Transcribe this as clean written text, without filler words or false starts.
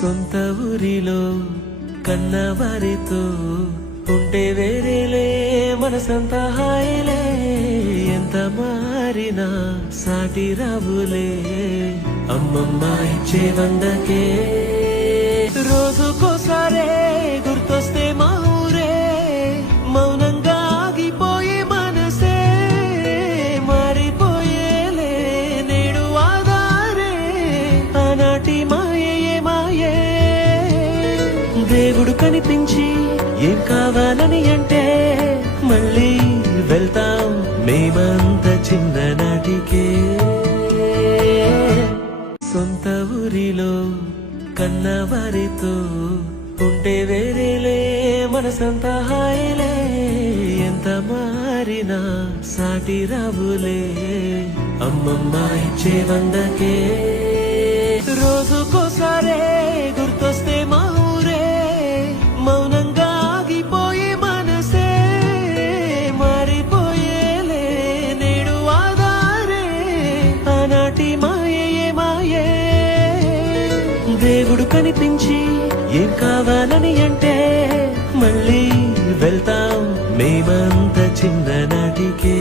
సొంత ఊరిలో కన్నవారితో ఉంటే వేరేలే మనసంతా హాయిలే. ఎంత మారినా సాటి రావులే అమ్మమ్మ ఇచ్చే వందకే. రోజుకోసారే గుర్తొస్తే మా ఊరే మౌనంగా ఆగిపోయే మనసే మారిపోయేలే నేడు ఆధారే. ఆనాటి మాయే మాయే దేవుడు కనిపించి ఏం కావాలని అంటే మళ్ళీ వెళ్తాం మేమంత చిన్ననాటికే. సొంత ఊరిలో కన్నవారితో ఉంటే వేరేలే మనసంతా హాయిలే. ఎంత మారినా సాటి రావులే అమ్మమ్మ ఇచ్చే వందకే. రోజుకోసారే గుర్తొస్తే మా ఊరే మౌనంగా ఆగిపోయే మనసే మారిపోయేలే నేడు ఆధారే. ఆనాటి మాయే మాయే దేవుడు కనిపించి ఏం కావాలని అంటే మళ్ళీ వెళ్తాం మేమంత చిన్ననాటికే.